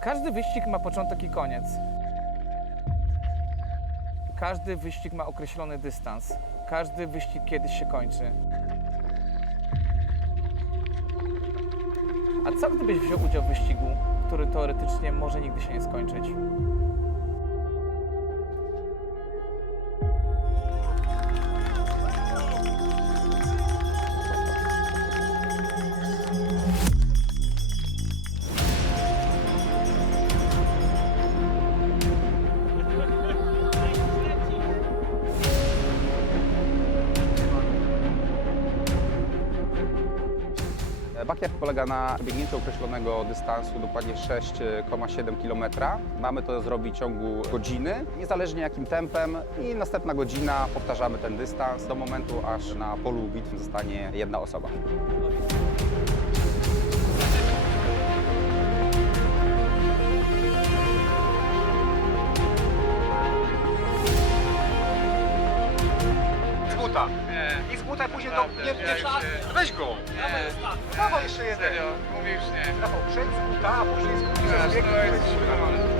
Każdy wyścig ma początek i koniec. Każdy wyścig ma określony dystans. Każdy wyścig kiedyś się kończy. A co gdybyś wziął udział w wyścigu, który teoretycznie może nigdy się nie skończyć? Backyard polega na biegnięciu określonego dystansu, dokładnie 6,7 km. Mamy to zrobić w ciągu godziny, niezależnie jakim tempem i następna godzina powtarzamy ten dystans do momentu, aż na polu bitwy zostanie jedna osoba. Buta. I z buta później to nie, nie trzeba. Weź go. Dawaj jeszcze jeden. Serio, mówię już nie. Rafał, przejdź z buta, a później z buta. To jest